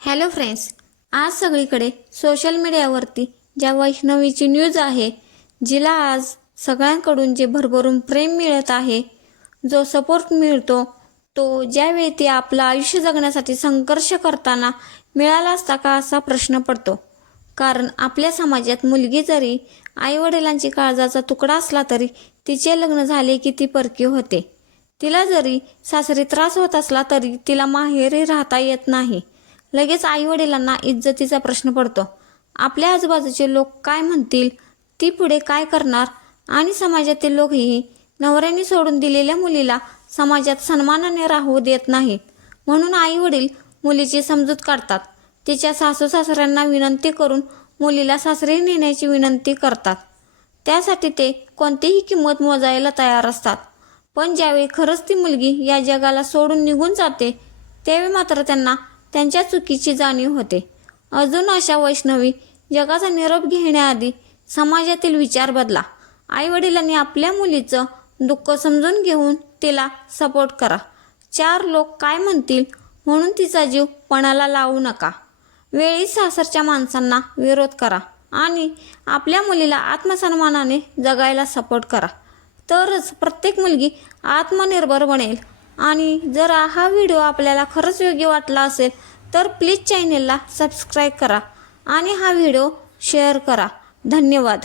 Hello friends, आज सगळीकडे social मीडियावरती ज्या वैष्णवीची न्यूज आहे, जिला आज सगळ्यांकडून जे भरभरून प्रेम मिळत आहे, जो सपोर्ट मिळतो, तो ज्यावेळी ती आपलं आयुष्य जगण्यासाठी संघर्ष करताना मिळाला असता का असा प्रश्न पडतो. कारण आपल्या समाजात मुलगी जरी आईवडिलांची काळजाचा तुकडा असला तरी तिचे लग्न झाले की ती परकी होते. तिला जरी सासरी त्रास होत असला तरी तिला माहेरी राहता येत नाही. लगेच आईवडिलांना इज्जतीचा प्रश्न पडतो. आपल्या आजूबाजूचे लोक काय म्हणतील, ती पुढे काय करणार आणि समाजातील लोकही नवऱ्याने सोडून दिलेल्या मुलीला समाजात सन्मानाने राहू देत नाहीत. म्हणून आईवडील मुलीची समजूत काढतात. तिच्या सासू सासऱ्यांना विनंती करून मुलीला सासरी नेण्याची विनंती करतात. त्यासाठी ते कोणतीही किंमत मोजायला तयार असतात. पण ज्यावेळी खरंच ती मुलगी या जगाला सोडून निघून जाते, त्यावेळी मात्र त्यांना त्यांच्या चुकीची जाणीव होते. अजून अशा वैष्णवी जगाचा निरोप घेण्याआधी समाजातील विचार बदला. आईवडिलांनी आपल्या मुलीचं दुःख समजून घेऊन तिला सपोर्ट करा. 4 लोक काय म्हणतील म्हणून तिचा जीव पणाला लावू नका. वेळी सासरच्या माणसांना विरोध करा आणि आपल्या मुलीला आत्मसन्मानाने जगायला सपोर्ट करा. तरच प्रत्येक मुलगी आत्मनिर्भर बनेल. आणि जर हा व्हिडिओ आपल्याला खरंच योग्य वाटला असेल तर प्लीज चॅनेलला सबस्क्राईब करा आणि हा व्हिडिओ शेअर करा. धन्यवाद.